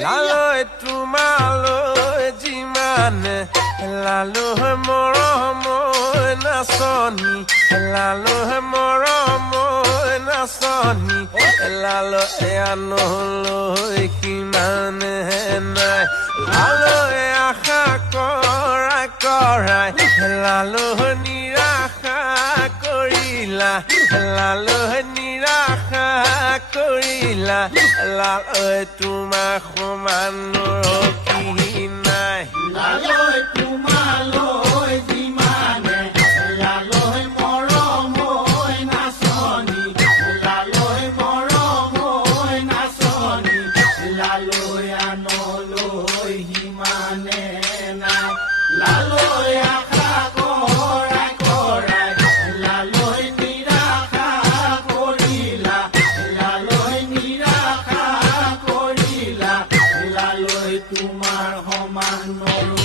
লালৈ তোমালৈ যিমানে লালৈ মৰম নাচনী লালৈ মৰম নাচনী লালৈ আনলৈ কিমানে নাই লালৈ আশা কৰাই লালৈ নিৰাশা কৰিলা লালৈ নিৰাশা কৰিলা লালৈ তোমাৰ সমান ৰখি নাই লালৈ তোমালৈ যিমানে লালৈ মৰম নাচনী লালৈ মৰম নাচনী লালৈ আনলৈ সিমানে নাই লালৈ আশা কৰাই লালৈ নিৰাশা কৰিলা লালৈ নিৰাশা কৰিলা লালৈ তোমাৰ সমান